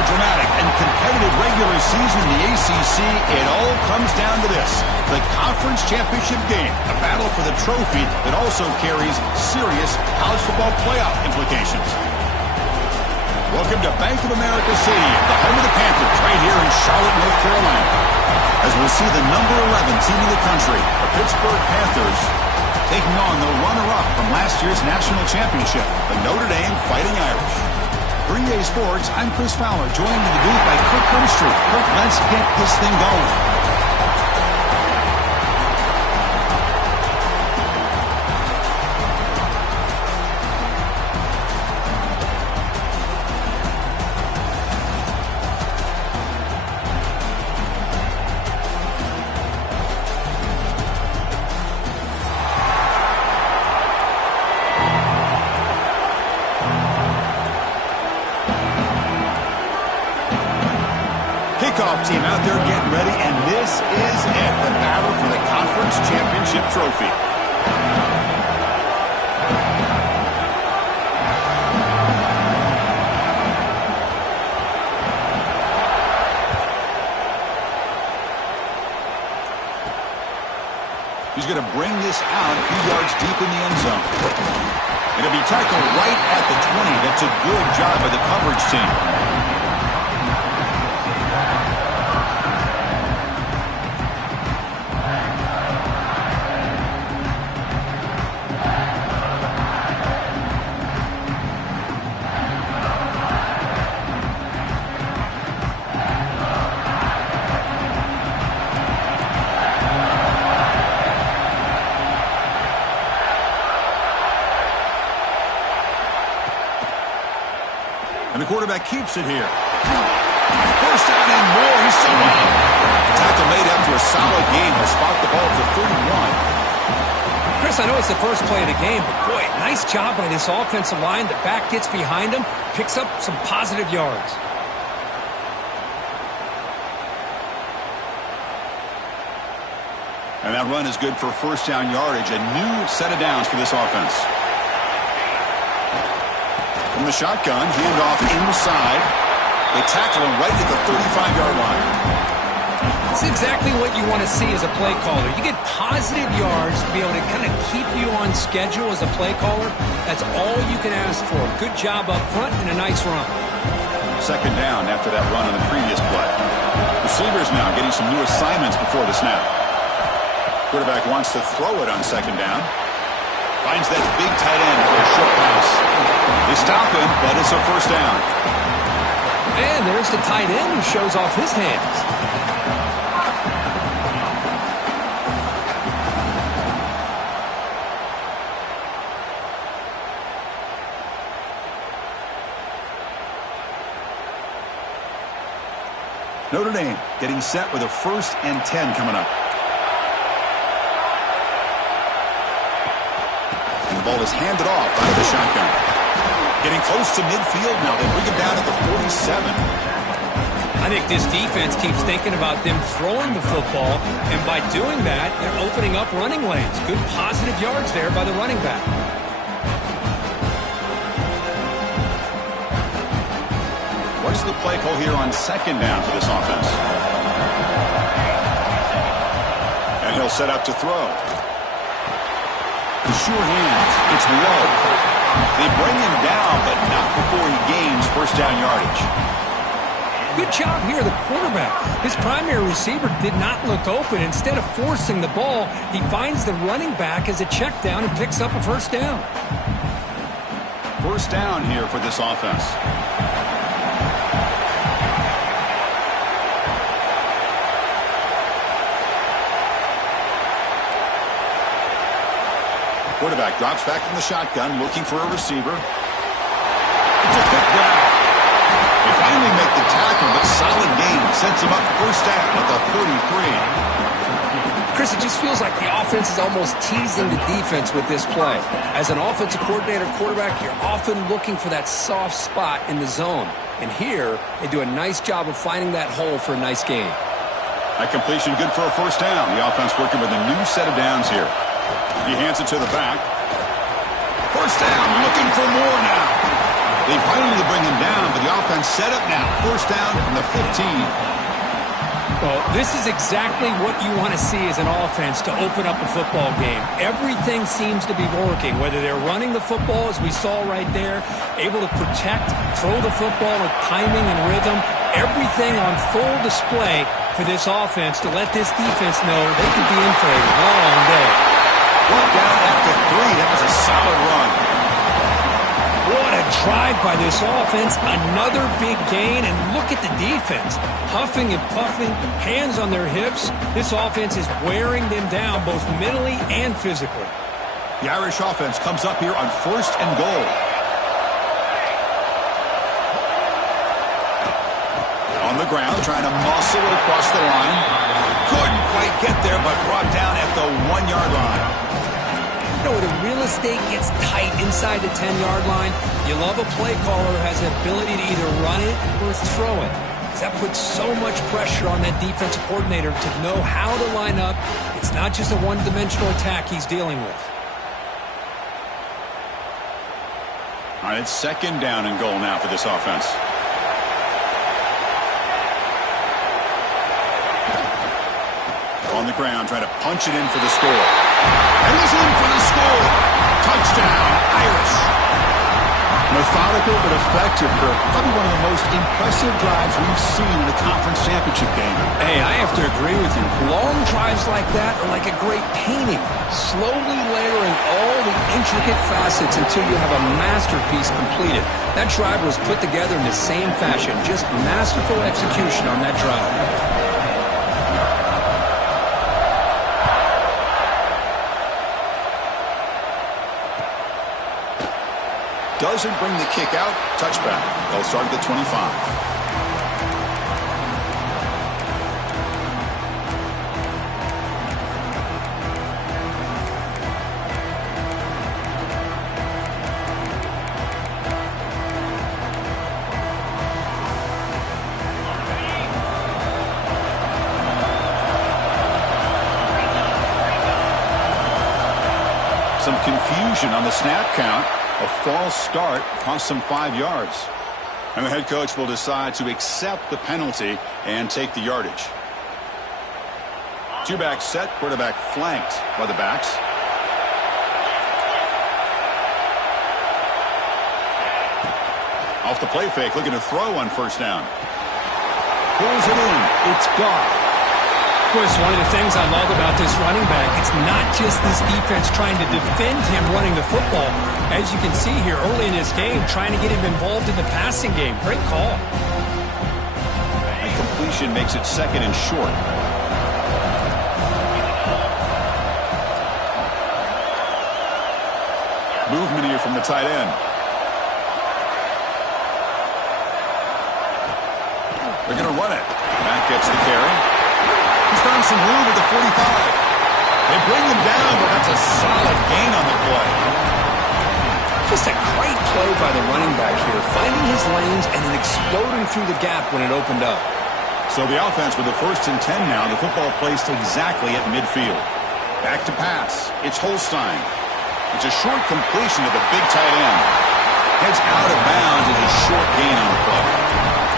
a dramatic and competitive regular season in the ACC, it all comes down to this: the conference championship game, a battle for the trophy that also carries serious college football playoff implications. Welcome to Bank of America Stadium, the home of the Panthers, right here in Charlotte, North Carolina. As we'll see the number 11 team in the country, the Pittsburgh Panthers, taking on the runner-up from last year's national championship, the Notre Dame Fighting Irish. For EA Sports, I'm Chris Fowler, joined in the booth by Kirk Hermstreet. Kirk, let's get this thing going. Kickoff team out there getting ready, and this is it, the battle for the conference championship trophy. He's going to bring this out a few yards deep in the end zone. It'll be tackled right at the 20. That's a good job by the coverage team. And the quarterback keeps it here. First down and more. He's still on. Tackle made after a solid game. He'll spot the ball to 31. Chris, I know it's the first play of the game, but boy, nice job by this offensive line. The back gets behind him, picks up some positive yards. And that run is good for first down yardage. A new set of downs for this offense. From the shotgun, handoff inside. They tackle him right at the 35-yard line. That's exactly what you want to see as a play caller. You get positive yards to be able to kind of keep you on schedule as a play caller. That's all you can ask for. Good job up front and a nice run. Second down after that run on the previous play. Receivers now getting some new assignments before the snap. Quarterback wants to throw it on second down. Finds that big tight end for a short pass. They stop him, but it's a first down. And there's the tight end who shows off his hands. Notre Dame getting set with a 1st and 10 coming up. The ball is handed off out of the shotgun. Getting close to midfield now. They bring it down at the 47. I think this defense keeps thinking about them throwing the football, and by doing that, they're opening up running lanes. Good positive yards there by the running back. What's the play call here on second down for this offense? And he'll set up to throw. Sure hands. It's low. They bring him down, but not before he gains first down yardage. Good job here, the quarterback. His primary receiver did not look open. Instead of forcing the ball, he finds the running back as a check down and picks up a first down. First down here for this offense. Quarterback drops back from the shotgun, looking for a receiver. It's a quick grab. They finally make the tackle, but solid gain sets him up first down at the 33. Chris, it just feels like the offense is almost teasing the defense with this play. As an offensive coordinator quarterback, you're often looking for that soft spot in the zone. And here, they do a nice job of finding that hole for a nice gain. That completion good for a first down. The offense working with a new set of downs here. He hands it to the back. First down, looking for more now. They finally bring him down, but the offense set up now. First down from the 15. Well, this is exactly what you want to see as an offense to open up a football game. Everything seems to be working, whether they're running the football, as we saw right there, able to protect, throw the football with timing and rhythm. Everything on full display for this offense to let this defense know they could be in for a long day. Brought down after 3. That was a solid run. What a drive by this offense. Another big gain, and look at the defense. Huffing and puffing, hands on their hips. This offense is wearing them down both mentally and physically. The Irish offense comes up here on 1st and goal. On the ground, trying to muscle it across the line. Couldn't quite get there, but brought down at the 1-yard line. You know, the real estate gets tight inside the 10-yard line. You love a play caller who has the ability to either run it or throw it. That puts so much pressure on that defensive coordinator to know how to line up. It's not just a one-dimensional attack he's dealing with. All right, it's 2nd down and goal now for this offense. On the ground, trying to punch it in for the score. And he's in for the score. Touchdown, Irish. Methodical but effective, Kirk. Probably one of the most impressive drives we've seen in the conference championship game. Hey, I have to agree with you. Long drives like that are like a great painting. Slowly layering all the intricate facets until you have a masterpiece completed. That drive was put together in the same fashion. Just masterful execution on that drive. Doesn't bring the kick out. Touchback. They'll start at the 25. Some confusion on the snap count. A false start cost them 5 yards. And the head coach will decide to accept the penalty and take the yardage. 2-back set, quarterback flanked by the backs. Off the play fake, looking to throw on 1st down. Pulls it in. It's Goff. Of course, one of the things I love about this running back, it's not just this defense trying to defend him running the football. As you can see here early in this game, trying to get him involved in the passing game. Great call. And completion makes it 2nd and short. Movement here from the tight end. They're going to run it. Matt gets the carry. He's found some room at the 45. They bring him down, but that's a solid gain on the play. Just a great play by the running back here, finding his lanes and then exploding through the gap when it opened up. So the offense with the 1st and 10 now, the football placed exactly at midfield. Back to pass. It's Holstein. It's a short completion to the big tight end. Heads out of bounds as a short gain on the play.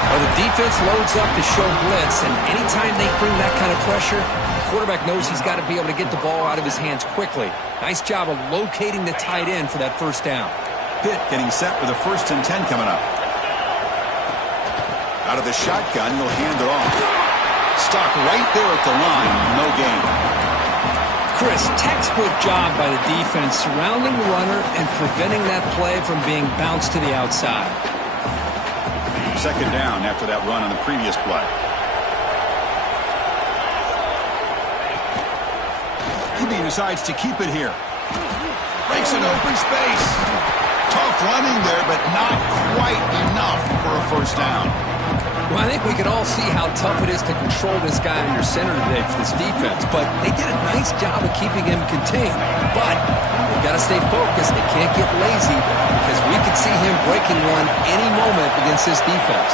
Well, the defense loads up to show blitz, and anytime they bring that kind of pressure, the quarterback knows he's got to be able to get the ball out of his hands quickly. Nice job of locating the tight end for that 1st down. Pitt getting set with a 1st and 10 coming up. Out of the shotgun, he'll hand it off. Stuck right there at the line, no gain. Chris, textbook job by the defense surrounding the runner and preventing that play from being bounced to the outside. 2nd down after that run on the previous play. QB decides to keep it here. Breaks an open space. Tough running there, but not quite enough for a 1st down. Well, I think we can all see how tough it is to control this guy in your center today for this defense, but they did a nice job of keeping him contained. But they've got to stay focused. They can't get lazy because we could see him breaking one any moment against this defense.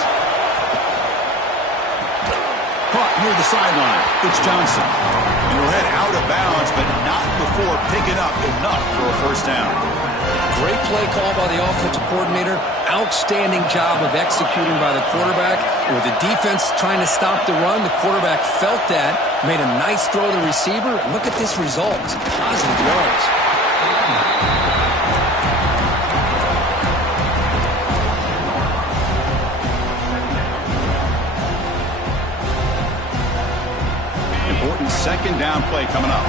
Caught near the sideline. It's Johnson. And he'll head out of bounds, but not before picking up enough for a first down. Great play call by the offensive coordinator. Outstanding job of executing by the quarterback. With the defense trying to stop the run, the quarterback felt that, made a nice throw to the receiver. Look at this result. It's positive yards. Important second down play coming up.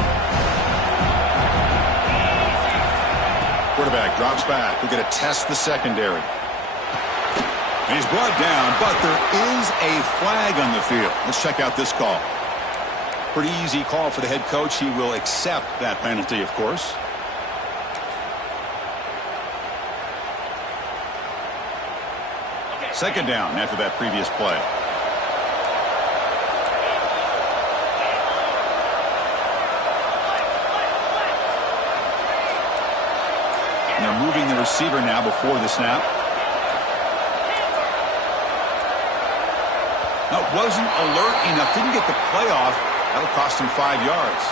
Quarterback drops back. We're going to test the secondary. And he's brought down, but there is a flag on the field. Let's check out this call. Pretty easy call for the head coach. He will accept that penalty, of course. Second down after that previous play. And they're moving the receiver now before the snap. No, wasn't alert enough. Didn't get the play off. That'll cost him 5 yards.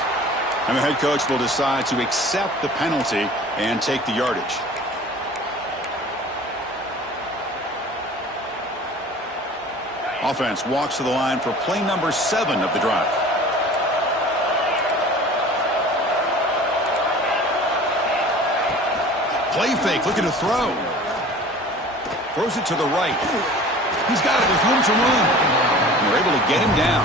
And the head coach will decide to accept the penalty and take the yardage. Offense walks to the line for play number 7 of the drive. Play fake, looking to throw. Throws it to the right. He's got it with room to run. And they're able to get him down.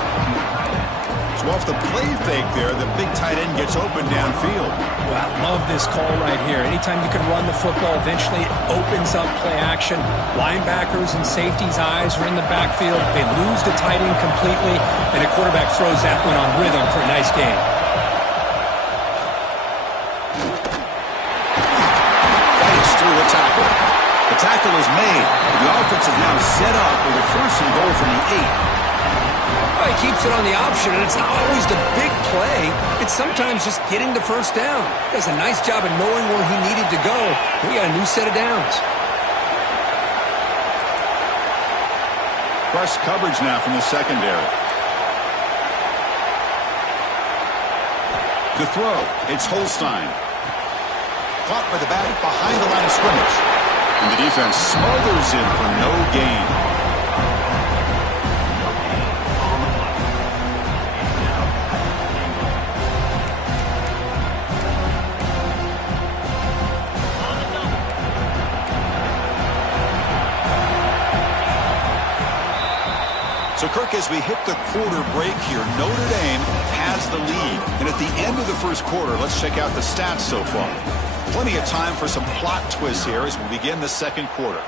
So off the play fake there, the big tight end gets open downfield. Well, I love this call right here. Anytime you can run the football, eventually it opens up play action. Linebackers and safeties' eyes are in the backfield. They lose the tight end completely, and the quarterback throws that one on rhythm for a nice gain. Through a tackle. The tackle is made. The offense is now set up with a first and goal from the 8. Well, he keeps it on the option, and it's not always the big play. It's sometimes just getting the first down. Does a nice job of knowing where he needed to go. We got a new set of downs. Press coverage now from the secondary. To throw, it's Holstein. Caught by the back behind the line of scrimmage. And the defense smothers him for no gain. So, Kirk, as we hit the quarter break here, Notre Dame has the lead. And at the end of the first quarter, let's check out the stats so far. Plenty of time for some plot twists here as we begin the second quarter.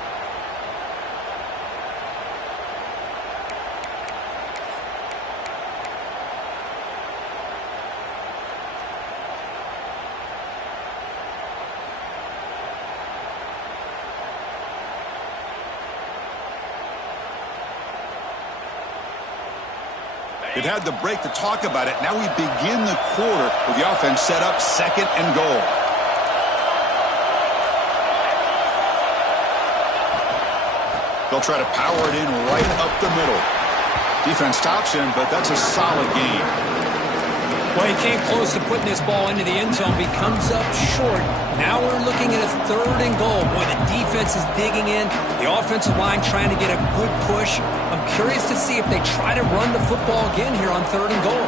They've had the break to talk about it. Now we begin the quarter with the offense set up second and goal. They'll try to power it in right up the middle. Defense stops him, but that's a solid gain. Well, he came close to putting this ball into the end zone, but he comes up short. Now we're looking at a third and goal. Boy, the defense is digging in. The offensive line trying to get a good push. I'm curious to see if they try to run the football again here on third and goal.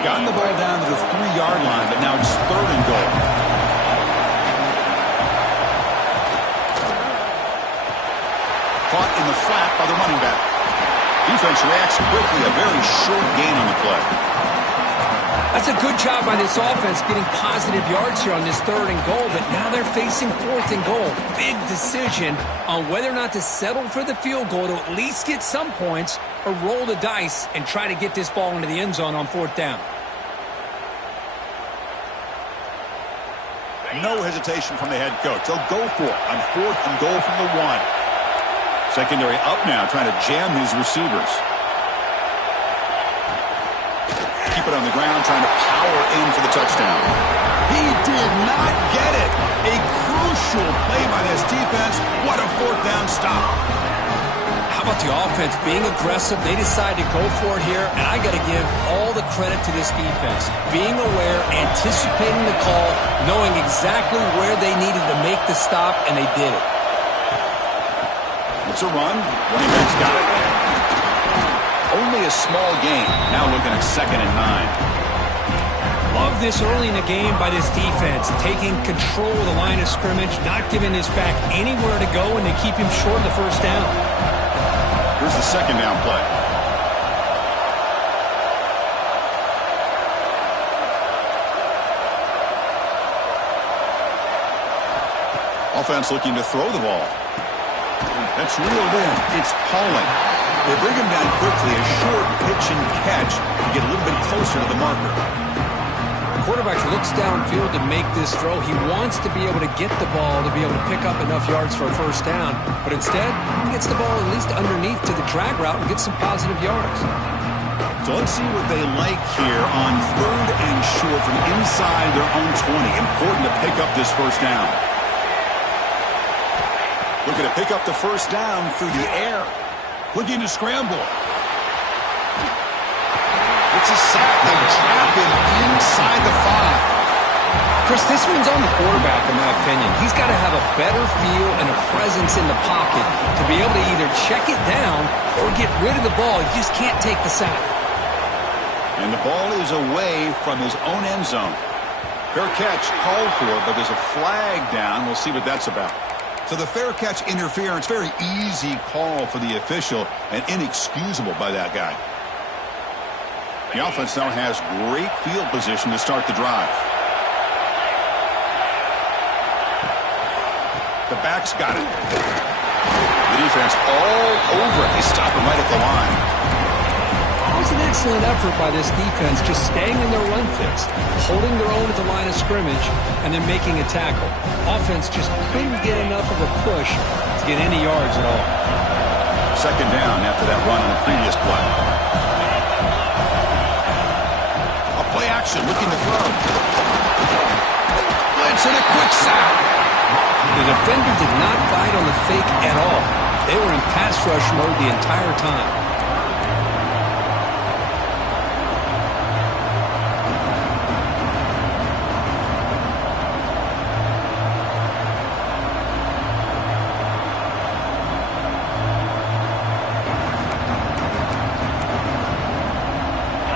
Gotten the ball down to the 3-yard line, but now it's third and goal. Caught in the flat by the running back. Defense reacts quickly, a very short gain on the play. That's a good job by this offense getting positive yards here on this third and goal, but now they're facing fourth and goal. Big decision on whether or not to settle for the field goal to at least get some points or roll the dice and try to get this ball into the end zone on fourth down. No hesitation from the head coach. They'll go for it on fourth and goal from the 1. Secondary up now, trying to jam his receivers. Keep it on the ground, trying to power in for the touchdown. He did not get it. A crucial play by this defense. What a fourth down stop. How about the offense being aggressive? They decide to go for it here, and I got to give all the credit to this defense. Being aware, anticipating the call, knowing exactly where they needed to make the stop, and they did it. It's a run. Running back's got it. Only a small gain. Now looking at 2nd and 9. Love this early in the game by this defense, taking control of the line of scrimmage, not giving this back anywhere to go, and they keep him short of the first down. Here's the 2nd down play. Offense looking to throw the ball. That's reeled in. It's Pauling. They bring him down quickly, a short pitch and catch to get a little bit closer to the marker. The quarterback looks downfield to make this throw. He wants to be able to get the ball to be able to pick up enough yards for a first down, but instead, he gets the ball at least underneath to the drag route and gets some positive yards. So let's see what they like here on 3rd and short from inside their own 20. Important to pick up this first down. Looking to pick up the first down through the air. Looking to scramble. It's a sack. They trap him inside the 5. Chris, this one's on the quarterback, in my opinion. He's got to have a better feel and a presence in the pocket to be able to either check it down or get rid of the ball. He just can't take the sack. And the ball is away from his own end zone. Fair catch called for, but there's a flag down. We'll see what that's about. So the fair catch interference, very easy call for the official and inexcusable by that guy. The offense now has great field position to start the drive. The back's got it. The defense all over it. They stop him right at the line. It was an excellent effort by this defense, just staying in their run fix, holding their own at the line of scrimmage, and then making a tackle. Offense just couldn't get enough of a push to get any yards at all. 2nd down after that run on the previous play. A play action, looking to throw. Blitz and a quick sack. The defender did not bite on the fake at all. They were in pass rush mode the entire time.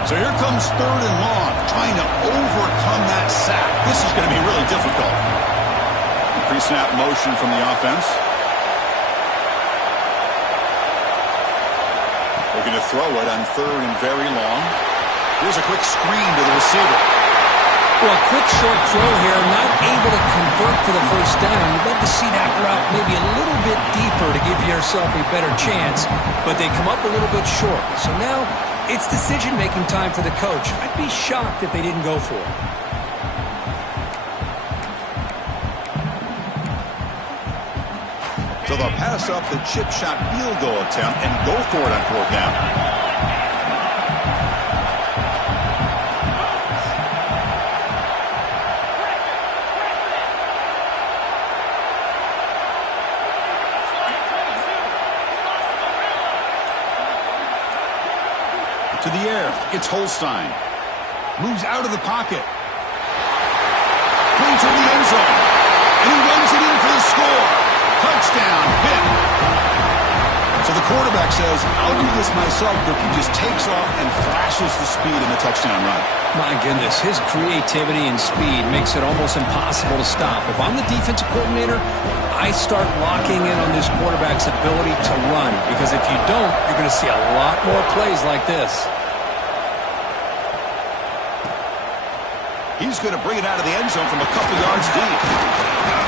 So here comes 3rd and long, trying to overcome that sack. This is going to be really difficult. Pre-snap motion from the offense. Looking to throw it on 3rd and very long. Here's a quick screen to the receiver. Well, a quick short throw here, not able to convert for the first down. You'd love to see that route maybe a little bit deeper to give yourself a better chance, but they come up a little bit short. So now it's decision-making time for the coach. I'd be shocked if they didn't go for it. So they'll pass up the chip shot field goal attempt and go for it on 4th down. To the air, it's Holstein. Moves out of the pocket. Clean to the end zone. And he runs it in for the score. Touchdown, Pitt. So the quarterback says, I'll do this myself, but he just takes off and flashes the speed in the touchdown run. My goodness, his creativity and speed makes it almost impossible to stop. If I'm the defensive coordinator, I start locking in on this quarterback's ability to run, because if you don't, you're going to see a lot more plays like this. He's going to bring it out of the end zone from a couple yards deep.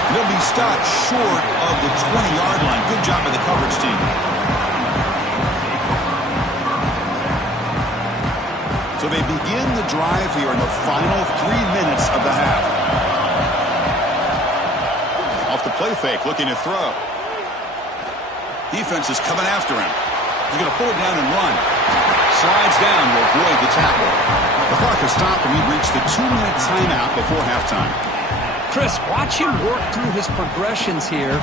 He'll be stopped short of the 20-yard line. Good job by the coverage team. So they begin the drive here in the final 3 minutes of the half. Off the play fake, looking to throw. Defense is coming after him. He's going to pull it down and run. slides down to avoid the tackle. The clock has stopped, and we've reached the 2-minute timeout before halftime. Chris, watch him work through his progressions here.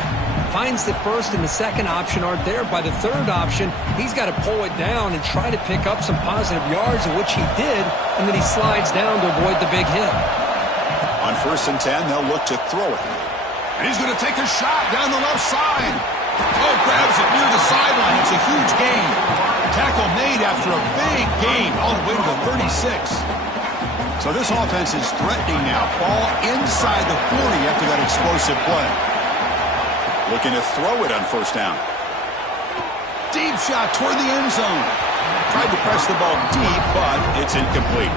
Finds the first and the second option aren't there. By the third option, he's got to pull it down and try to pick up some positive yards, in which he did, and then he slides down to avoid the big hit. On 1st and 10, they'll look to throw it. And he's going to take a shot down the left side. Oh, grabs it near the sideline. It's a huge gain. Tackle made after a big gain all the way to the 36. So this offense is threatening now. Ball inside the 40 after that explosive play. Looking to throw it on 1st down. Deep shot toward the end zone. Tried to press the ball deep, but it's incomplete.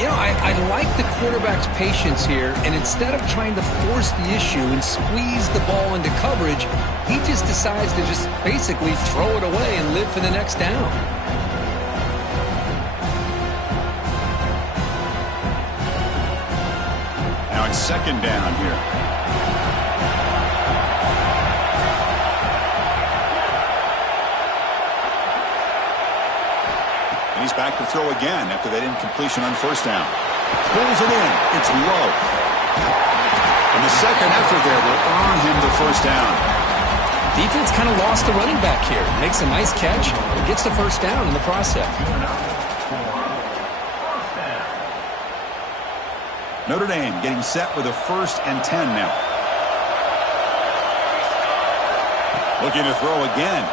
You know, I like the quarterback's patience here, and instead of trying to force the issue and squeeze the ball into coverage, he just decides to just basically throw it away and live for the next down. Now it's 2nd down here. And he's back to throw again after that incompletion on 1st down. Pulls it in. It's low. And the second effort there will earn him the 1st down. Defense kind of lost the running back here. Makes a nice catch and gets the 1st down in the process. Notre Dame getting set with a 1st and 10 now. Looking to throw again.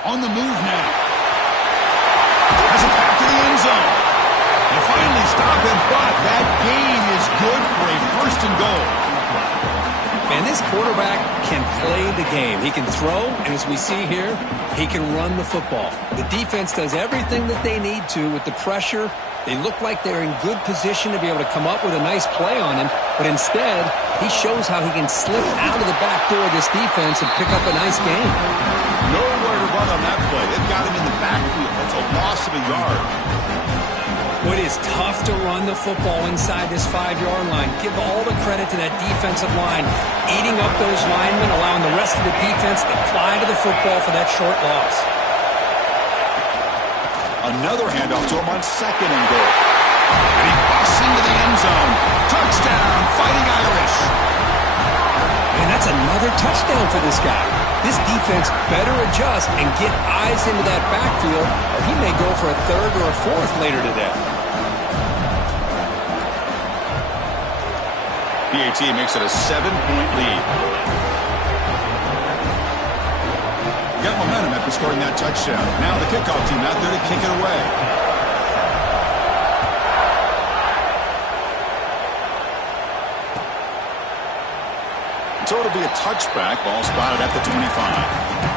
On the move now. Has it back to the end zone. They finally stop it, but that gain is good for a 1st and goal. Man, this quarterback can play the game. He can throw, and as we see here, he can run the football. The defense does everything that they need to with the pressure. They look like they're in good position to be able to come up with a nice play on him, but instead, he shows how he can slip out of the back door of this defense and pick up a nice gain. Nowhere to run on that play. They've got him in the backfield. That's a loss of a yard. It is tough to run the football inside this 5-yard line. Give all the credit to that defensive line, eating up those linemen, allowing the rest of the defense to fly to the football for that short loss. Another handoff to him on 2nd and goal. And he busts into the end zone. Touchdown, Fighting Irish. And that's another touchdown for this guy. This defense better adjust and get eyes into that backfield, or he may go for a 3rd or a 4th later today. PAT makes it a 7-point lead. Got momentum after scoring that touchdown. Now the kickoff team out there to kick it away. So it'll be a touchback. Ball spotted at the 25.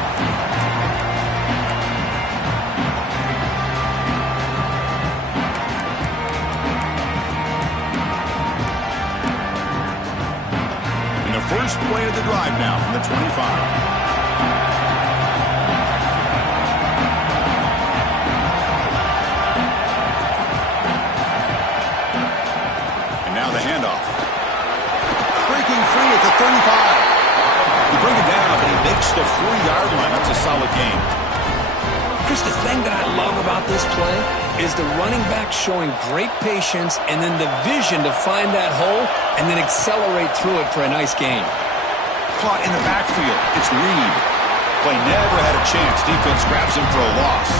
First play of the drive now from the 25. And now the handoff. Breaking free at the 35. You bring it down, but he makes the 4-yard line. That's a solid gain. Chris, the thing that I love about this play is the running back showing great patience and then the vision to find that hole and then accelerate through it for a nice gain. Caught in the backfield. It's Reed. Play never had a chance. Defense grabs him for a loss.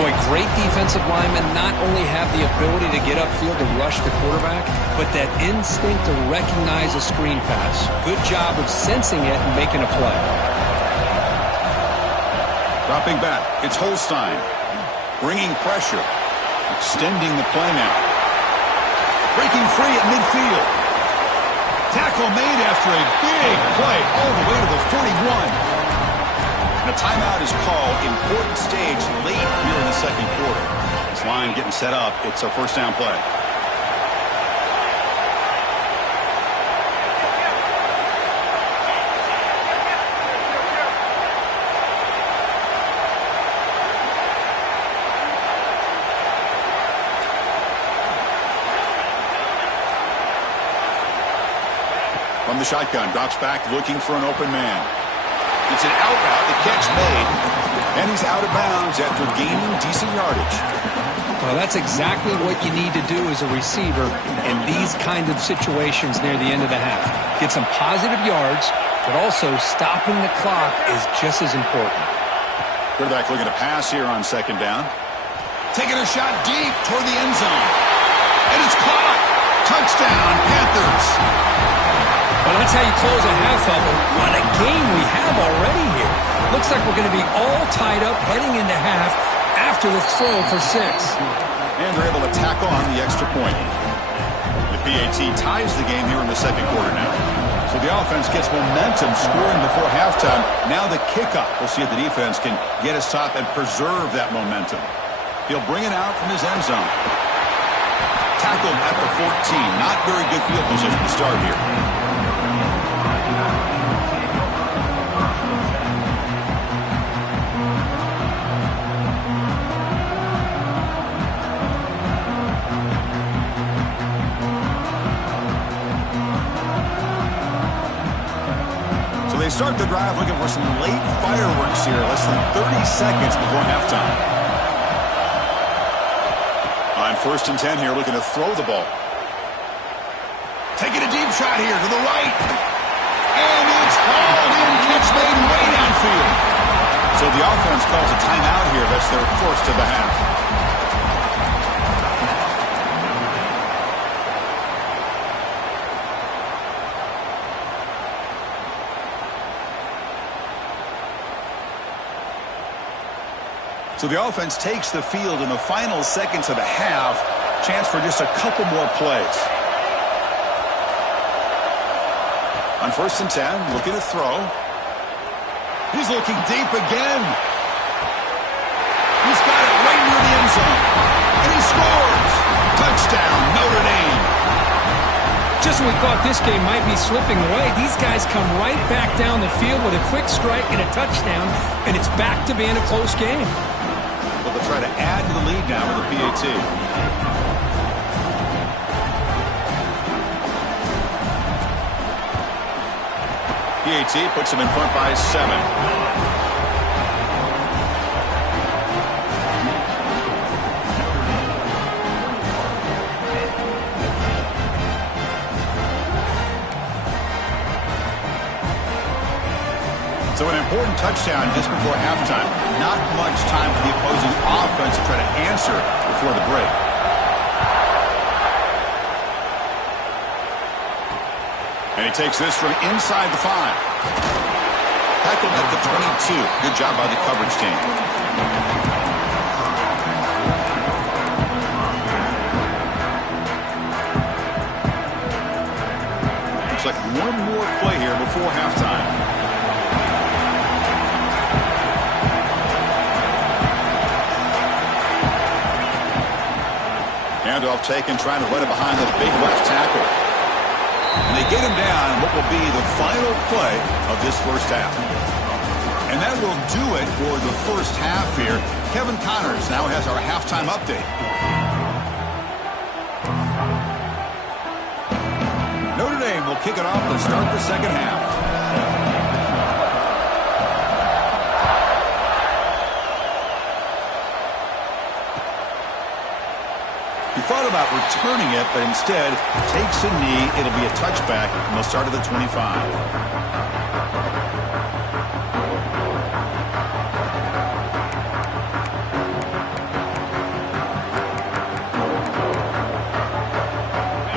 Boy, great defensive linemen not only have the ability to get upfield to rush the quarterback, but that instinct to recognize a screen pass. Good job of sensing it and making a play. Dropping back, it's Holstein. Bringing pressure. Extending the play now. Breaking free at midfield. Tackle made after a big play all the way to the 41. And a timeout is called. Important stage late here in the 2nd quarter. This line getting set up. It's a 1st down play. From the shotgun, drops back looking for an open man. It's an out route, the catch made. And he's out of bounds after gaining decent yardage. Well, that's exactly what you need to do as a receiver in these kind of situations near the end of the half. Get some positive yards, but also stopping the clock is just as important. Quarterback looking to pass here on second down. Taking a shot deep toward the end zone. And it's caught. Touchdown, Panthers. Well, that's how you close a half of it. What a game we have already here. Looks like we're going to be all tied up heading into half after the throw for 6. And they're able to tackle on the extra point. The PAT ties the game here in the second quarter now. So the offense gets momentum scoring before halftime. Now the kickoff. We'll see if the defense can get a stop and preserve that momentum. He'll bring it out from his end zone. Tackled at the 14. Not very good field position to start here. So they start the drive looking for some late fireworks here. Less than 30 seconds before halftime. On 1st and 10 here, looking to throw the ball. Taking a deep shot here to the right. And it's hauled in. Catch made way downfield. So the offense calls a timeout here. That's their first of the half. So the offense takes the field in the final seconds of the half. Chance for just a couple more plays. On 1st and 10, looking to throw. He's looking deep again. He's got it right near the end zone. And he scores. Touchdown, Notre Dame. Just when we thought this game might be slipping away, these guys come right back down the field with a quick strike and a touchdown, and it's back to being a close game. Well, they'll try to add to the lead now with the PAT. PAT puts him in front by 7. So an important touchdown just before halftime. Not much time for the opposing offense to try to answer before the break. And he takes this from inside the 5. Tackled at the 22. Good job by the coverage team. Looks like one more play here before halftime. Handoff taken, trying to run it behind the big left tackle. And they get him down what will be the final play of this first half. And that will do it for the first half here. Kevin Connors now has our halftime update. Notre Dame will kick it off to start the second half. He thought about returning it, but instead takes a knee. It'll be a touchback, and they'll start at the 25.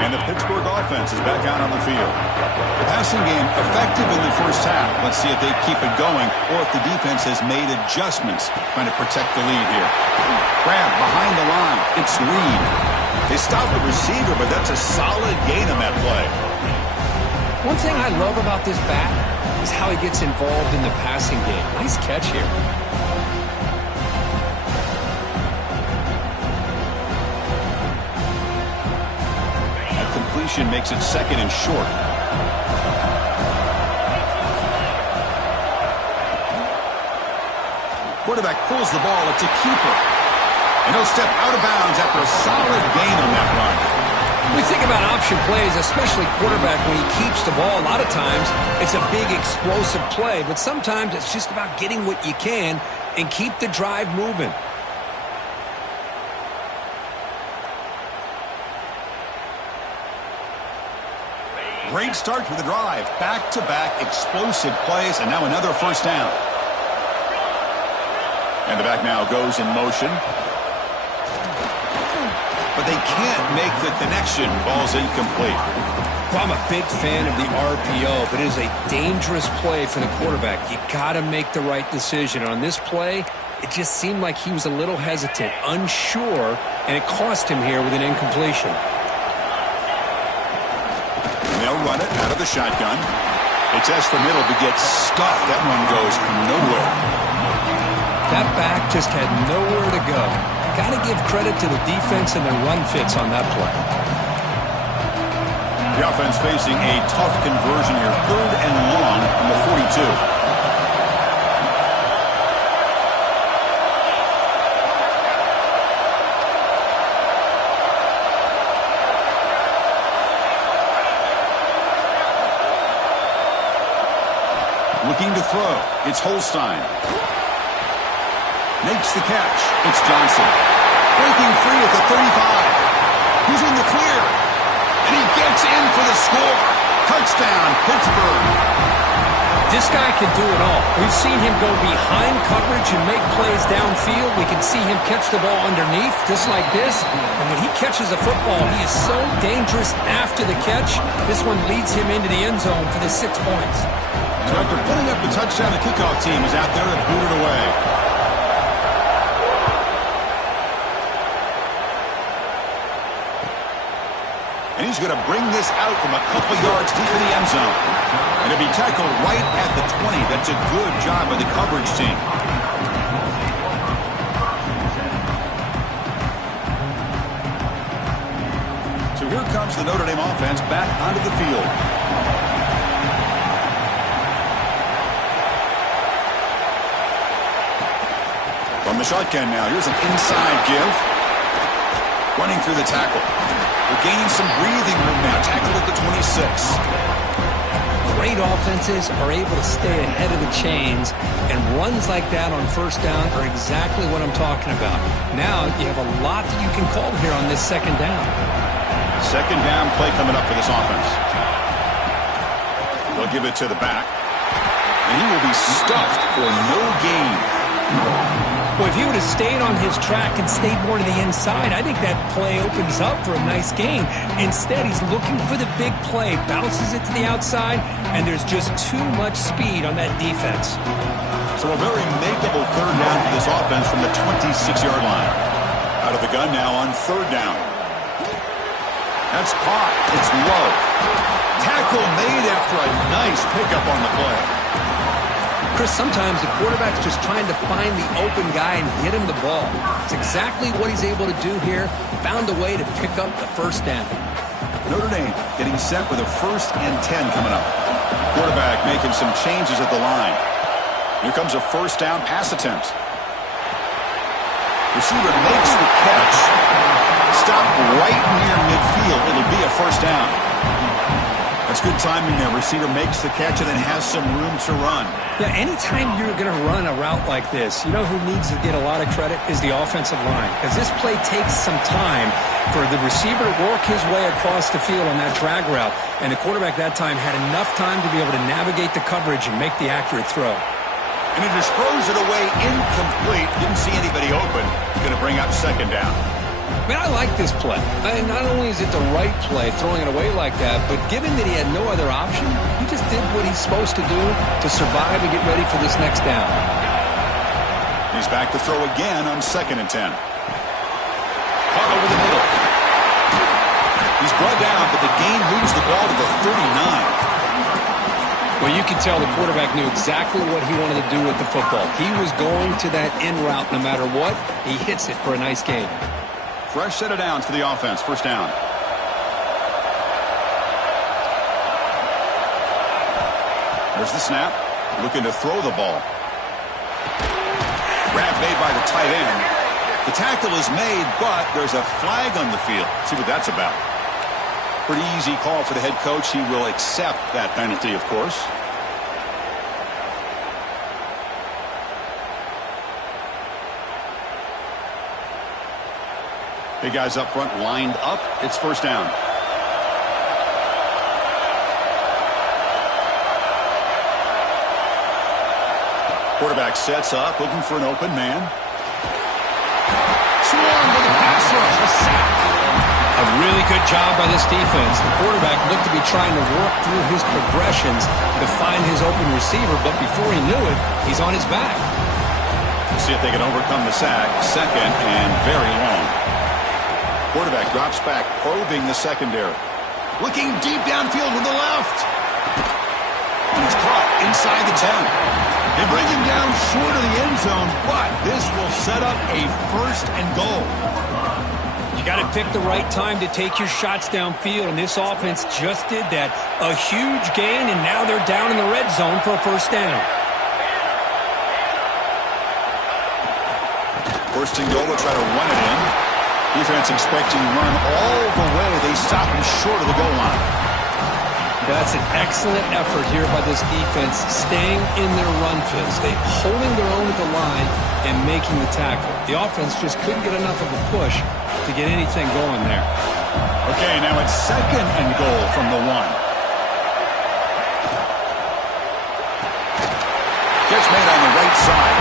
And the Pittsburgh offense is back out on the field. The passing game effective in the first half. Let's see if they keep it going or if the defense has made adjustments trying to protect the lead here. Grab behind the line. It's Reed. They stop the receiver, but that's a solid gain on that play. One thing I love about this back is how he gets involved in the passing game. Nice catch here. That completion makes it 2nd and short. Quarterback pulls the ball. It's a keeper. And he'll step out of bounds after a solid gain on that run. We think about option plays, especially quarterback, when he keeps the ball. A lot of times, it's a big explosive play, but sometimes it's just about getting what you can and keep the drive moving. Great start to the drive. Back-to-back explosive plays, and now another first down. And the back now goes in motion. But they can't make the connection. Ball's incomplete. Well, I'm a big fan of the RPO, but it is a dangerous play for the quarterback. You got to make the right decision. On this play, it just seemed like he was a little hesitant, unsure, and it cost him here with an incompletion. They'll run it out of the shotgun. They test the middle to get stuffed. That one goes nowhere. That back just had nowhere to go. Got to give credit to the defense and their run fits on that play. The offense facing a tough conversion here. 3rd and long from the 42. Looking to throw. It's Holstein. Makes the catch. It's Johnson. Breaking free at the 35. He's in the clear. And he gets in for the score. Touchdown, Pittsburgh. This guy can do it all. We've seen him go behind coverage and make plays downfield. We can see him catch the ball underneath, just like this. And when he catches a football, he is so dangerous after the catch. This one leads him into the end zone for the 6 points. So after putting up the touchdown, the kickoff team is out there and booted away. And he's going to bring this out from a couple yards deep in the end zone. And it'll be tackled right at the 20. That's a good job by the coverage team. So here comes the Notre Dame offense back onto the field. From the shotgun now, here's an inside give. Running through the tackle. We're gaining some breathing room now. Tackle at the 26. Great offenses are able to stay ahead of the chains, and runs like that on first down are exactly what I'm talking about. Now you have a lot that you can call here on this second down. Second down play coming up for this offense. They'll give it to the back. And he will be stuffed for no gain. Well, if he would have stayed on his track and stayed more to the inside, I think that play opens up for a nice gain. Instead, he's looking for the big play, bounces it to the outside, and there's just too much speed on that defense. So a very makeable third down for this offense from the 26-yard line. Out of the gun now on third down. That's caught. It's low. Tackle made after a nice pickup on the play. Chris, sometimes the quarterback's just trying to find the open guy and get him the ball. It's exactly what he's able to do here. Found a way to pick up the first down. Notre Dame getting set with a 1st and 10 coming up. Quarterback making some changes at the line. Here comes a first down pass attempt. Receiver makes the catch. Stop right near midfield. It'll be a first down. That's good timing there. Receiver makes the catch and then has some room to run. Yeah, anytime you're going to run a route like this, you know who needs to get a lot of credit is the offensive line. Because this play takes some time for the receiver to work his way across the field on that drag route. And the quarterback that time had enough time to be able to navigate the coverage and make the accurate throw. And he just throws it away incomplete. Didn't see anybody open. Going to bring up second down. Man, I like this play. And not only is it the right play, throwing it away like that, but given that he had no other option, he just did what he's supposed to do to survive and get ready for this next down. He's back to throw again on 2nd and 10. Caught over the middle. He's brought down, but the gain moves the ball to the 39. Well, you can tell the quarterback knew exactly what he wanted to do with the football. He was going to that in route no matter what. He hits it for a nice gain. Fresh set of downs for the offense. First down. There's the snap. Looking to throw the ball. Grab made by the tight end. The tackle is made, but there's a flag on the field. See what that's about. Pretty easy call for the head coach. He will accept that penalty, of course. Big guys up front lined up. It's first down. Quarterback sets up, looking for an open man. Swarmed with the pass rush. A sack. A really good job by this defense. The quarterback looked to be trying to work through his progressions to find his open receiver, but before he knew it, he's on his back. We'll see if they can overcome the sack. Second and very long. Quarterback drops back, probing the secondary. Looking deep downfield with the left. And it's caught inside the 10. They bring him down short of the end zone, but this will set up a first and goal. You got to pick the right time to take your shots downfield, and this offense just did that. A huge gain, and now they're down in the red zone for a first down. First and goal, they'll try to run it in. Defense expecting run all the way. They stop him short of the goal line. That's an excellent effort here by this defense, staying in their run phase. They holding their own at the line and making the tackle. The offense just couldn't get enough of a push to get anything going there. Okay, now it's second and goal from the 1. Catch made on the right side.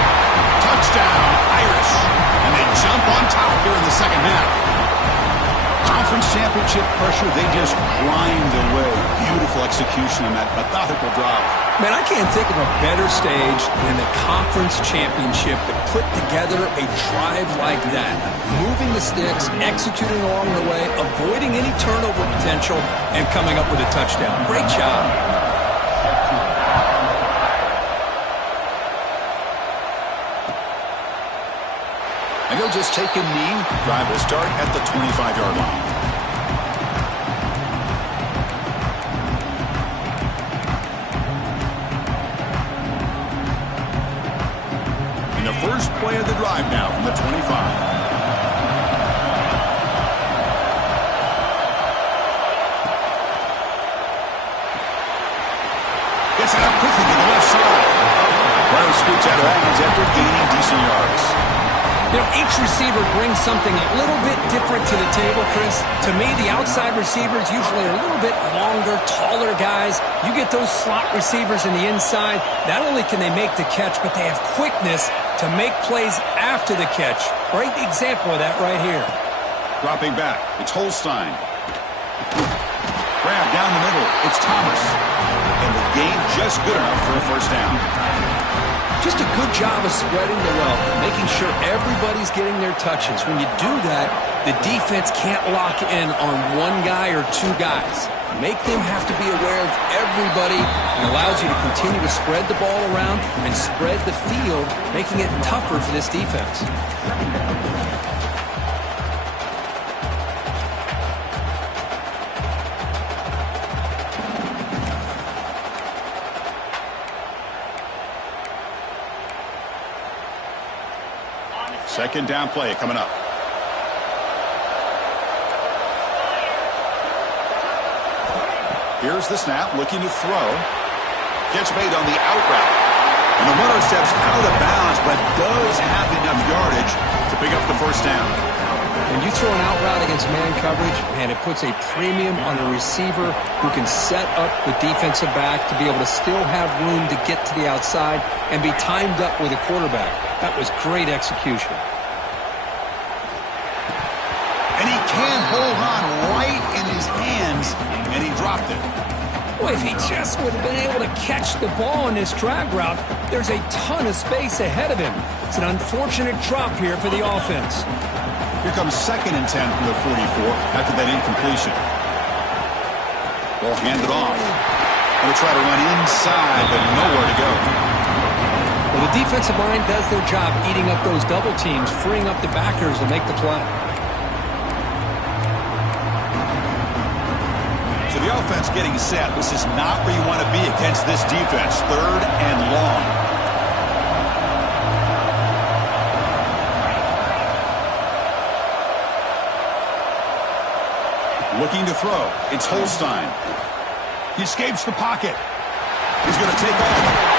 Touchdown, Irish. And they jump on top here in the second half. Conference championship pressure, they just grind away. Beautiful execution on that methodical drop. Man, I can't think of a better stage than the conference championship to put together a drive like that. Moving the sticks, executing along the way, avoiding any turnover potential, and coming up with a touchdown. Great job. And he'll just take a knee. Drive will start at the 25-yard line. And the first play of the drive now from the 25. Gets it out quickly to the left side. Brown scoots out of bounds after gaining decent yards. You know, each receiver brings something a little bit different to the table, Chris. To me, the outside receivers usually are a little bit longer, taller guys. You get those slot receivers in the inside, not only can they make the catch, but they have quickness to make plays after the catch. Great example of that right here. Dropping back, it's Holstein. Grab down the middle, it's Thomas. And the gain just good enough for a first down. Just a good job of spreading the wealth, making sure everybody's getting their touches. When you do that, the defense can't lock in on one guy or two guys. Make them have to be aware of everybody and allows you to continue to spread the ball around and spread the field, making it tougher for this defense. Second down play coming up. Here's the snap, looking to throw. Catch made on the out route. And the runner steps out of bounds, but does have enough yardage to pick up the first down. When you throw an out route against man coverage, man, it puts a premium on a receiver who can set up the defensive back to be able to still have room to get to the outside and be timed up with a quarterback. That was great execution. And he can hold on right in his hands, and he dropped it. Boy, if he just would have been able to catch the ball in this drag route, there's a ton of space ahead of him. It's an unfortunate drop here for the offense. Here comes second and 10 from the 44 after that incompletion. Ball handed off. Going to try to run inside, but nowhere to go. Well, the defensive line does their job eating up those double teams, freeing up the backers to make the play. So the offense getting set. This is not where you want to be against this defense. Third and long. Looking to throw. It's Holstein. He escapes the pocket. He's going to take off.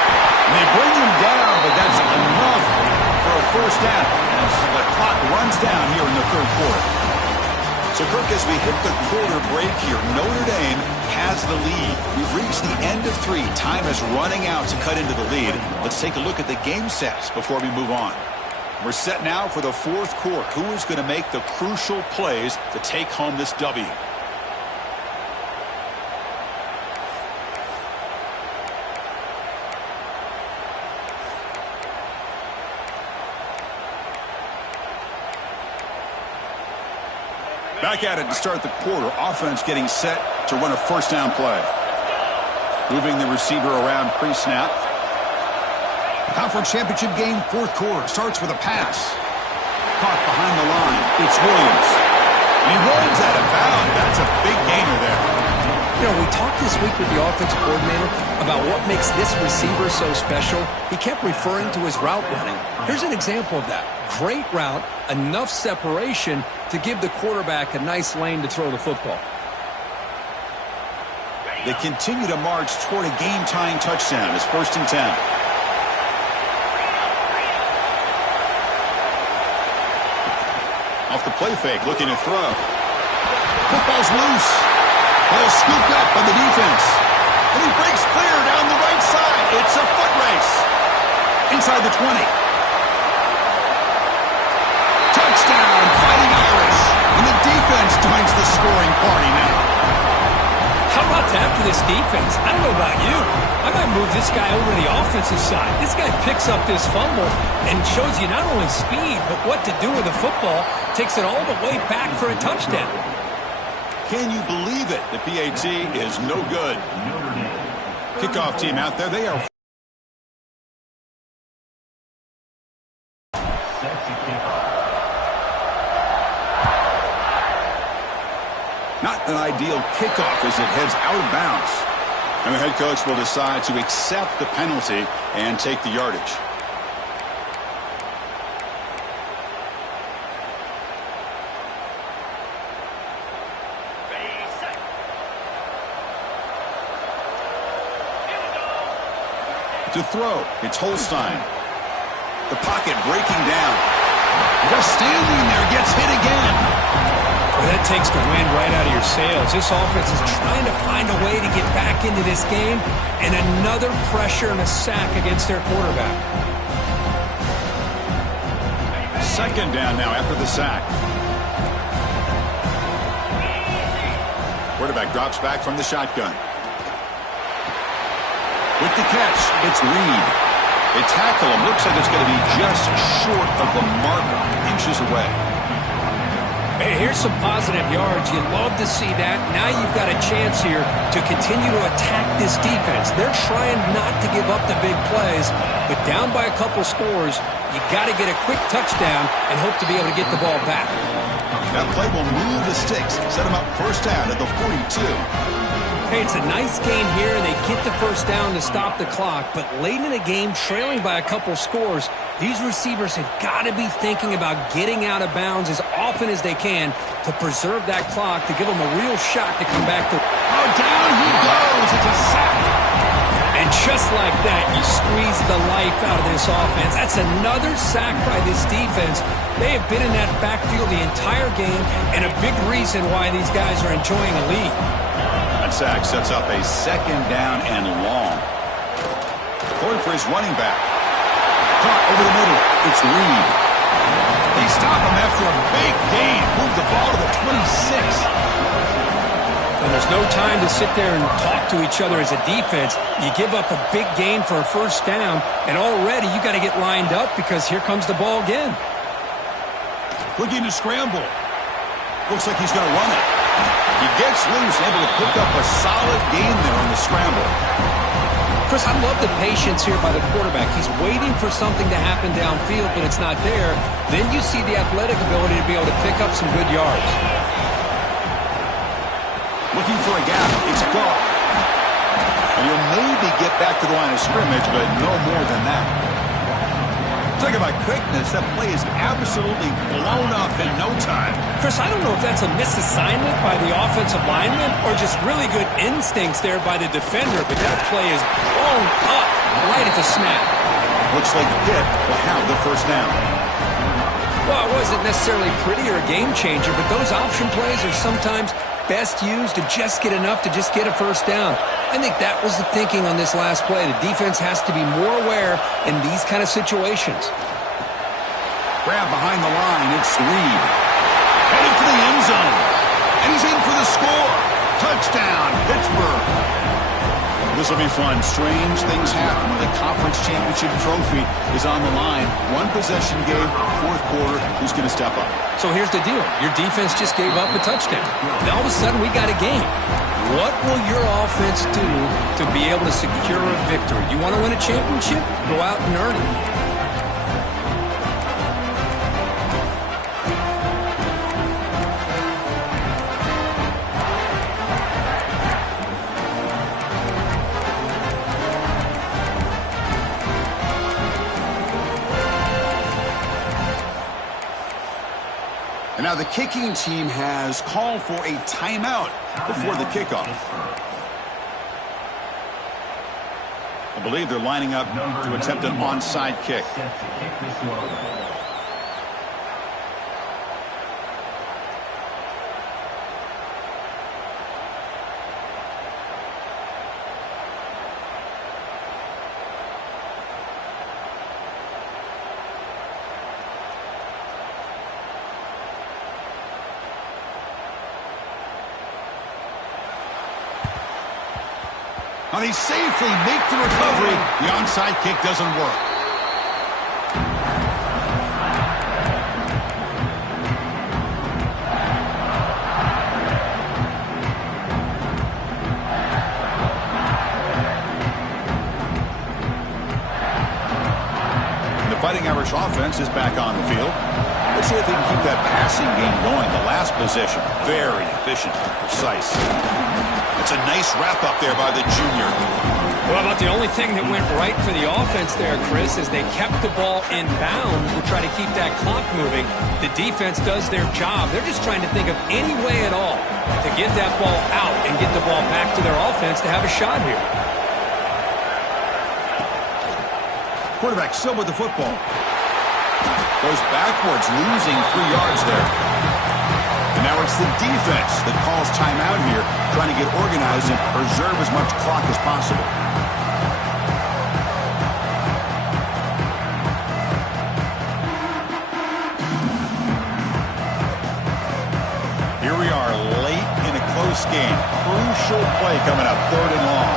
And they bring him down, but that's enough for a first down as the clock runs down here in the third quarter. So, Kirk, as we hit the quarter break here, Notre Dame has the lead. We've reached the end of 3. Time is running out to cut into the lead. Let's take a look at the game sets before we move on. We're set now for the 4th quarter. Who is going to make the crucial plays to take home this W? Back at it to start the quarter. Offense getting set to run a first down play. Moving the receiver around pre-snap. Conference championship game, 4th quarter. Starts with a pass. Caught behind the line. It's Williams. And he rolls out of bounds. That's a big gainer there. You know, we talked this week with the offensive coordinator about what makes this receiver so special. He kept referring to his route running. Here's an example of that. Great route, enough separation to give the quarterback a nice lane to throw the football. They continue to march toward a game-tying touchdown. It's 1st and 10. Off the play fake, looking to throw. Football's loose. Ball scooped up by the defense. And he breaks clear down the right side. It's a foot race. Inside the 20. Touchdown, Fighting Irish. And the defense joins the scoring party now. How about that for this defense? I don't know about you. I might move this guy over to the offensive side. This guy picks up this fumble and shows you not only speed, but what to do with the football. Takes it all the way back for a touchdown. Can you believe it? The PAT is no good. Kickoff team out there. They are... Not an ideal kickoff as it heads out of bounds. And the head coach will decide to accept the penalty and take the yardage. To throw, it's Holstein. The pocket breaking down. Just standing there, gets hit again. Well, that takes the wind right out of your sails. This offense is trying to find a way to get back into this game, and another pressure and a sack against their quarterback. 2nd down now after the sack. Quarterback drops back from the shotgun. With the catch, it's Reed. They tackle him. Looks like it's going to be just short of the marker, inches away. Hey, here's some positive yards. You love to see that. Now you've got a chance here to continue to attack this defense. They're trying not to give up the big plays, but down by a couple scores, you got to get a quick touchdown and hope to be able to get the ball back. That play will move the sticks, set them up first down at the 42. Hey, it's a nice gain here, and they get the first down to stop the clock. But late in the game, trailing by a couple scores, these receivers have got to be thinking about getting out of bounds as often as they can to preserve that clock, to give them a real shot to come back to... Oh, down he goes. It's a sack. And just like that, you squeeze the life out of this offense. That's another sack by this defense. They have been in that backfield the entire game, and a big reason why these guys are enjoying a lead. That sack sets up a 2nd down and long. Going for his running back. Caught over the middle. It's Reed. They stop him after a big gain. Move the ball to the 26. And there's no time to sit there and talk to each other as a defense. You give up a big gain for a first down, and already you got to get lined up because here comes the ball again. Looking to scramble. Looks like he's going to run it. He gets loose, able to pick up a solid gain there on the scramble. Chris, I love the patience here by the quarterback. He's waiting for something to happen downfield, but it's not there. Then you see the athletic ability to be able to pick up some good yards. Looking for a gap. It's Goff. And he'll maybe get back to the line of scrimmage, but no more than that. Talk about quickness. That play is absolutely blown up in no time. Chris, I don't know if that's a misassignment by the offensive lineman or just really good instincts there by the defender, but that play is blown up right at the snap. Looks like Pitt will have the first down. Well, it wasn't necessarily pretty or a game changer, but those option plays are sometimes best used to just get enough to just get a first down. I think that was the thinking on this last play. The defense has to be more aware in these kind of situations. Grab behind the line. It's Reed. Headed for the end zone. And he's in for the score. Touchdown, Pittsburgh. This will be fun. Strange things happen when the conference championship trophy is on the line. One possession game, fourth quarter. Who's going to step up? So here's the deal. Your defense just gave up a touchdown. Now all of a sudden we got a game. What will your offense do to be able to secure a victory? You want to win a championship? Go out and earn it. Now the kicking team has called for a timeout before the kickoff. I believe they're lining up to attempt an onside kick. Now they safely make the recovery. The onside kick doesn't work. The Fighting Irish offense is back on the field. Let's see if they can keep that passing game going. The last possession, very efficient and precise. It's a nice wrap-up there by the junior. Well, about the only thing that went right for the offense there, Chris, is they kept the ball in bounds to try to keep that clock moving. The defense does their job. They're just trying to think of any way at all to get that ball out and get the ball back to their offense to have a shot here. Quarterback still with the football. Goes backwards, losing 3 yards there. And now it's the defense that calls timeout here, trying to get organized and preserve as much clock as possible. Here we are late in a close game. Crucial play coming up, 3rd and long.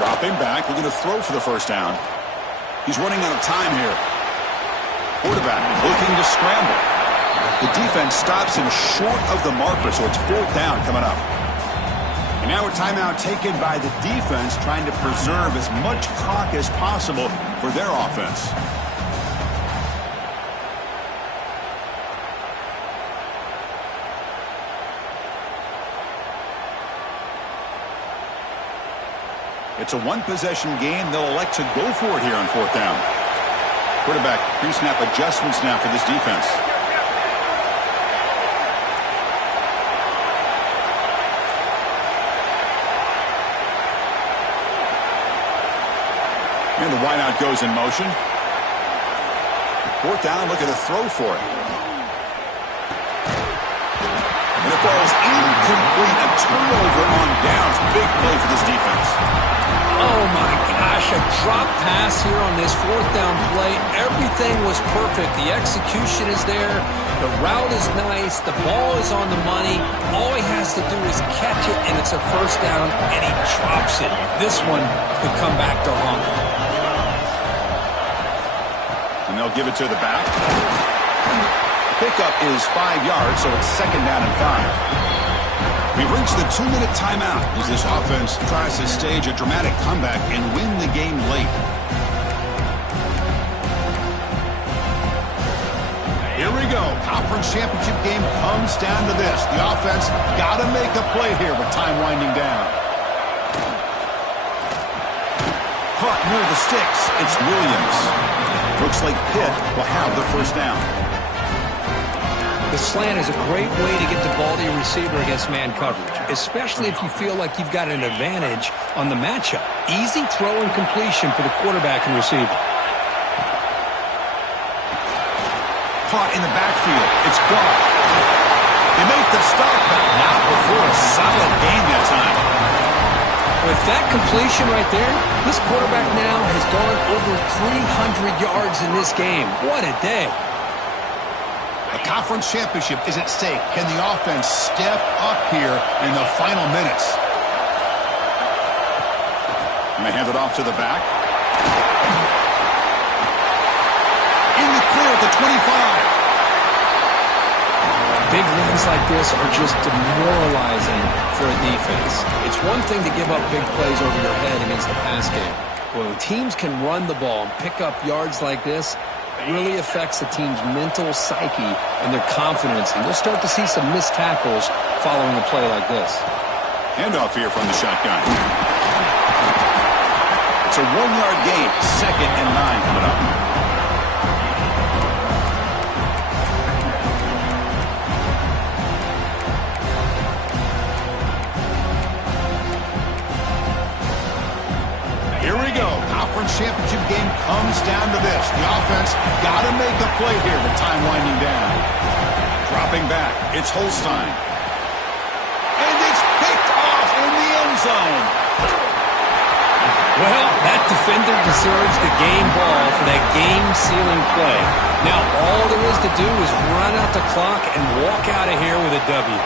Dropping back, we're going to throw for the first down. He's running out of time here. Quarterback looking to scramble. The defense stops him short of the marker, so it's 4th down coming up. And now a timeout taken by the defense, trying to preserve as much clock as possible for their offense. It's a one-possession game. They'll elect to go for it here on 4th down. Quarterback pre-snap adjustments now for this defense. And the wideout goes in motion. 4th down, look at a throw for it. And it falls incomplete. A turnover on downs. Big play for this defense. Oh, my gosh, a drop pass here on this 4th down play. Everything was perfect. The execution is there. The route is nice. The ball is on the money. All he has to do is catch it, and it's a first down, and he drops it. This one could come back to haunt him. And they'll give it to the back. Pickup is 5 yards, so it's 2nd down and 5. We've reached the 2-minute timeout as this offense tries to stage a dramatic comeback and win the game late. Here we go. Conference championship game comes down to this. The offense got to make a play here with time winding down. Caught near the sticks. It's Williams. Looks like Pitt will have the first down. The slant is a great way to get the ball to your receiver against man coverage, especially if you feel like you've got an advantage on the matchup. Easy throw and completion for the quarterback and receiver. caught in the backfield. It's gone. They make the stop, but not before a solid gain that time. With that completion right there, this quarterback now has gone over 300 yards in this game. What a day. A conference championship is at stake. Can the offense step up here in the final minutes? And they hand it off to the back. In the clear at the 25. Big wins like this are just demoralizing for a defense. It's one thing to give up big plays over your head against the pass game. When teams can run the ball and pick up yards like this, it really affects the team's mental psyche and their confidence. And you'll start to see some missed tackles following a play like this. Handoff here from the shotgun. It's a 1-yard gain. 2nd and 9 coming up. Here we go. Conference championship game comes down to this. The offense got to make a play here with time winding down. Dropping back. It's Holstein. And it's picked off in the end zone. Well, that defender deserves the game ball for that game-sealing play. Now, all there is to do is run out the clock and walk out of here with a W.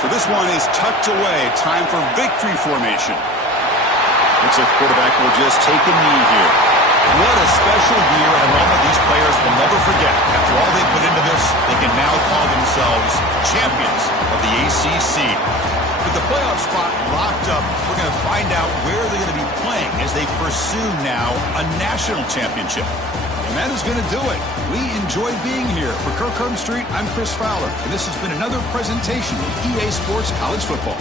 So this one is tucked away. Time for victory formation. Looks like the quarterback will just take a knee here. What a special year and a moment these players will never forget. After all they put into this, they can now call themselves champions of the ACC. With the playoff spot locked up, we're going to find out where they're going to be playing as they pursue now a national championship. And that is going to do it. We enjoy being here. For Kirk Street, I'm Chris Fowler, and this has been another presentation of EA Sports College Football.